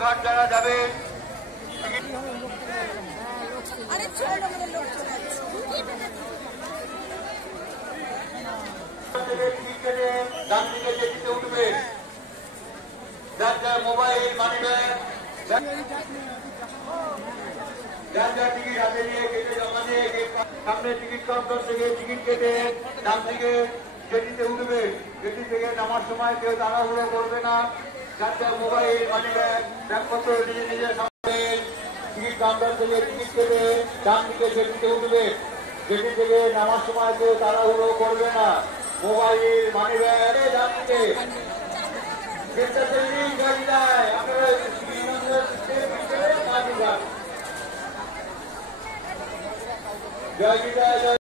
ঘাট যারা যাবে ডান দিকে যেটিতে উঠবে, যার যার মোবাইল মানি ব্যাগ যার যার টিকিট হাতে নিয়ে কেটে জমা দিয়ে সামনে টিকিট কাউন্টার থেকে টিকিট কেটে ডান দিকে যেটিতে উঠবে। যেটি থেকে নামার সময় কেউ তাড়াহুড়ো করবে না। যার যার মোবাইল মানি ব্যাগ ব্যাগপত্র নিজে নিজের সামনে টিকিট কাউন্টার থেকে টিকিট কেটে ডান দিকে যেটিতে উঠবে। যেটি থেকে নামার সময় কেউ তাড়াহুড়ো করবে না। মোবাইল মানি ব্যাগ ডান দিকে আপনারা জয় বিজয়।